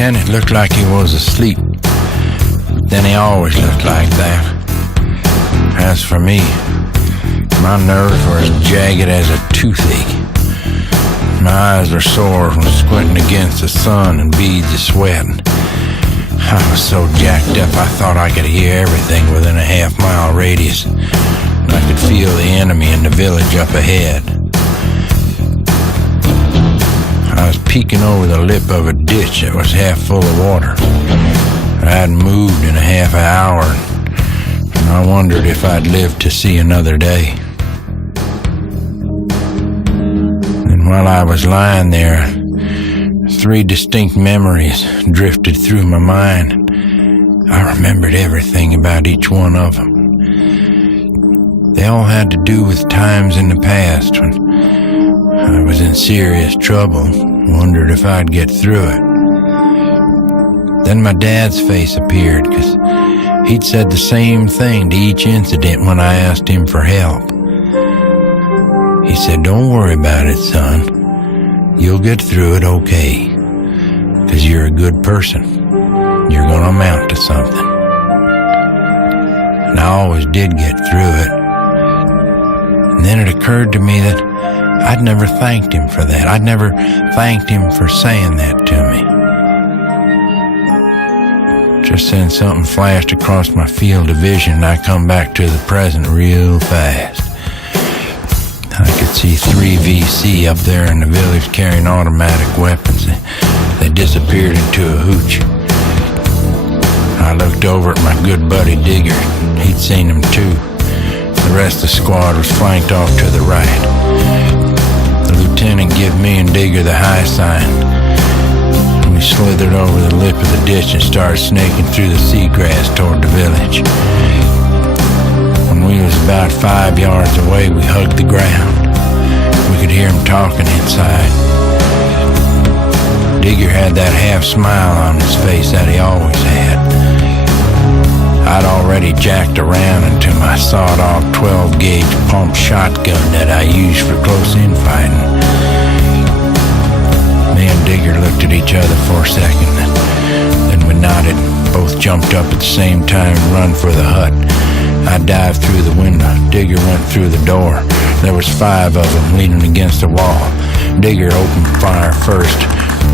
lieutenant looked like he was asleep. Then he always looked like that. As for me, my nerves were as jagged as a toothache. My eyes were sore from squinting against the sun and beads of sweat. I was so jacked up I thought I could hear everything within a half-mile radius. And I could feel the enemy in the village up ahead. I was peeking over the lip of a ditch that was half full of water. I hadn't moved in a half an hour, and I wondered if I'd live to see another day. And while I was lying there, 3 distinct memories drifted through my mind. I remembered everything about each one of them. They all had to do with times in the past when I was in serious trouble, wondered if I'd get through it. Then my dad's face appeared, because he'd said the same thing to each incident when I asked him for help. He said, "Don't worry about it, son. You'll get through it okay, because you're a good person. You're going to amount to something." And I always did get through it. And then it occurred to me that I'd never thanked him for that. I'd never thanked him for saying that to me. Just then something flashed across my field of vision, and I come back to the present real fast. I could see 3 VC up there in the village carrying automatic weapons. They disappeared into a hooch. I looked over at my good buddy Digger. He'd seen them too. The rest of the squad was flanked off to the right. The lieutenant gave me and Digger the high sign. We slithered over the lip of the ditch and started snaking through the seagrass toward the village. When we was about 5 yards away, we hugged the ground. We could hear him talking inside. Digger had that half smile on his face that he always had. I'd already jacked around into my sawed-off 12-gauge pump shotgun that I used for close-in fighting. Me and Digger looked at each other for a second, then we nodded, both jumped up at the same time and run for the hut. I dived through the window. Digger went through the door. There was 5 of them leaning against the wall. Digger opened fire first,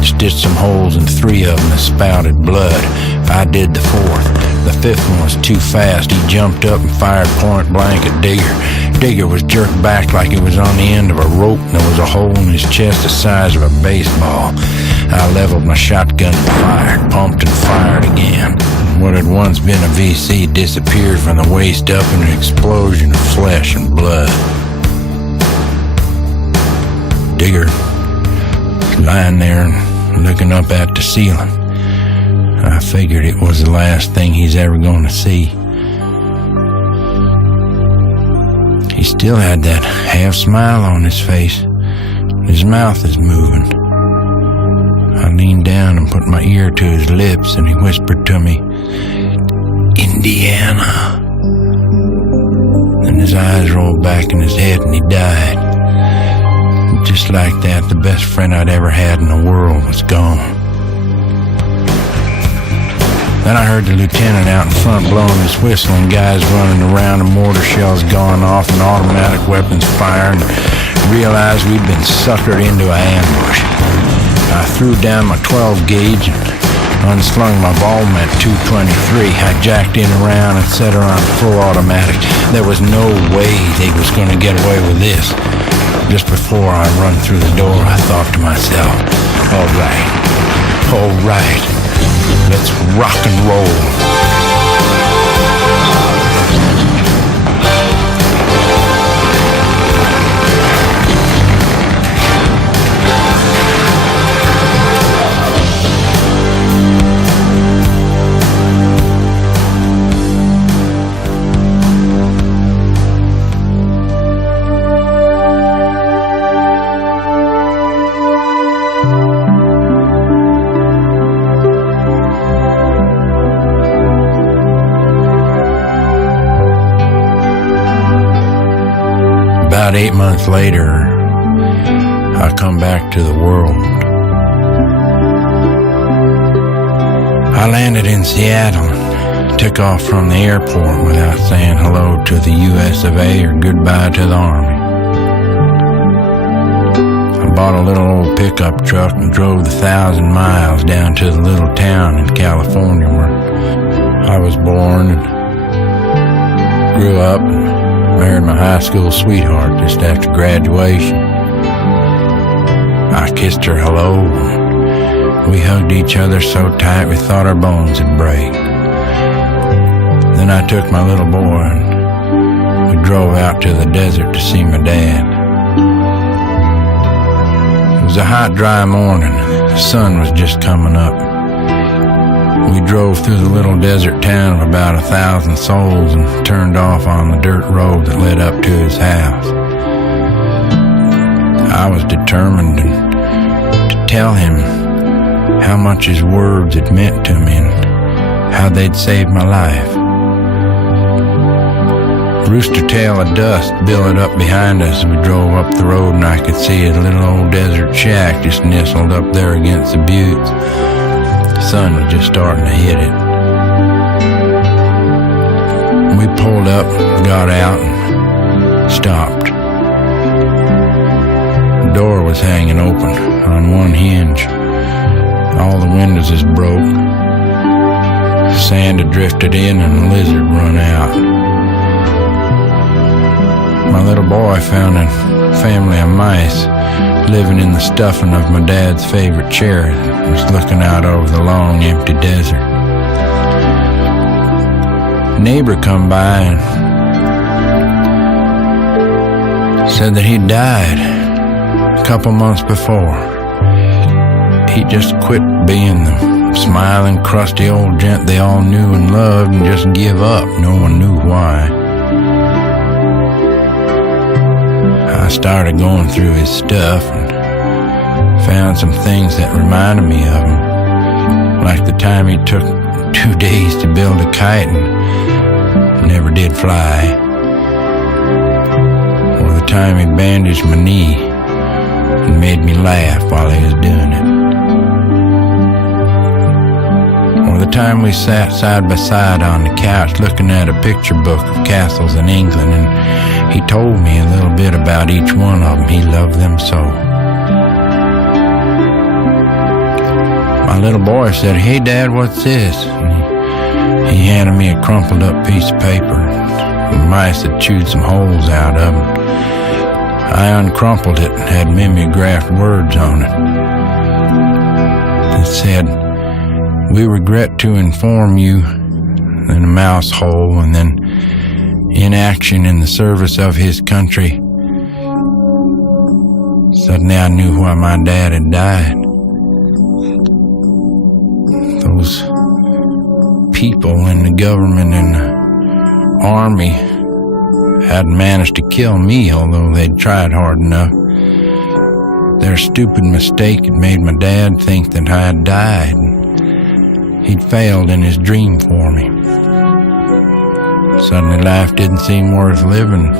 stitched some holes in 3 of them that spouted blood. I did the 4th. The 5th one was too fast. He jumped up and fired point blank at Digger. Digger was jerked back like he was on the end of a rope, and there was a hole in his chest the size of a baseball. I leveled my shotgun and fired, pumped and fired again. What had once been a VC disappeared from the waist up in an explosion of flesh and blood. Digger was lying there and looking up at the ceiling. I figured it was the last thing he's ever going to see. He still had that half smile on his face. His mouth is moving. I leaned down and put my ear to his lips, and he whispered to me, "Indiana." Then his eyes rolled back in his head and he died. Just like that, the best friend I'd ever had in the world was gone. Then I heard the lieutenant out in front blowing his whistle and guys running around and mortar shells going off and automatic weapons firing, and realized we'd been suckered into an ambush. I threw down my 12-gauge and unslung my Volmat 223. I jacked in around and set her on full automatic. There was no way they was going to get away with this. Just before I run through the door, I thought to myself, all right, let's rock and roll. About 8 months later, I come back to the world. I landed in Seattle and took off from the airport without saying hello to the US of A or goodbye to the Army. I bought a little old pickup truck and drove the 1,000 miles down to the little town in California where I was born and grew up and married my high school sweetheart just after graduation. I kissed her hello. We hugged each other so tight we thought our bones would break. Then I took my little boy and we drove out to the desert to see my dad. It was a hot, dry morning. The sun was just coming up. We drove through the little desert town of about 1,000 souls and turned off on the dirt road that led up to his house. I was determined to tell him how much his words had meant to me and how they'd saved my life. Rooster tail of dust billowed up behind us as we drove up the road, and I could see a little old desert shack just nestled up there against the buttes. The sun was just starting to hit it. We pulled up, got out, and stopped. The door was hanging open on one hinge. All the windows is broke. Sand had drifted in and a lizard run out. My little boy found a family of mice living in the stuffing of my dad's favorite chair that was looking out over the long, empty desert. A neighbor come by and said that he'd died a couple months before. He just quit being the smiling, crusty old gent they all knew and loved and just give up. No one knew why. I started going through his stuff and found some things that reminded me of him, like the time he took 2 days to build a kite and never did fly, or the time he bandaged my knee and made me laugh while he was doing it, or the time we sat side by side on the couch looking at a picture book of castles in England, and he told me a little bit about each one of them. He loved them so. My little boy said, "Hey, Dad, what's this?" And he handed me a crumpled up piece of paper. The mice had chewed some holes out of it. I uncrumpled it and had mimeographed words on it. It said, "We regret to inform you," then a mouse hole, and then "in action in the service of his country." Suddenly I knew why my dad had died. Those people in the government and the army hadn't managed to kill me, although they'd tried hard enough. Their stupid mistake had made my dad think that I had died. He'd failed in his dream for me. Suddenly life didn't seem worth living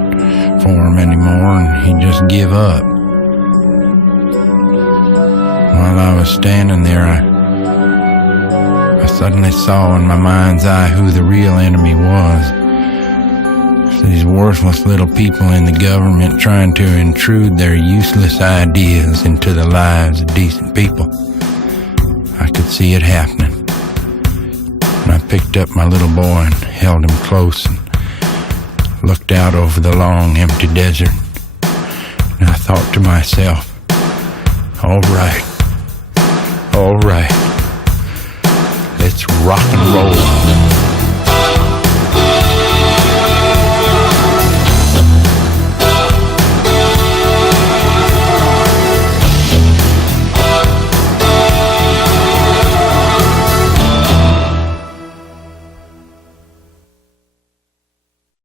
for him anymore, and he'd just give up. While I was standing there, I suddenly saw in my mind's eye who the real enemy was. These worthless little people in the government trying to intrude their useless ideas into the lives of decent people. I could see it happening. And I picked up my little boy and held him close and looked out over the long, empty desert. And I thought to myself, all right, let's rock and roll.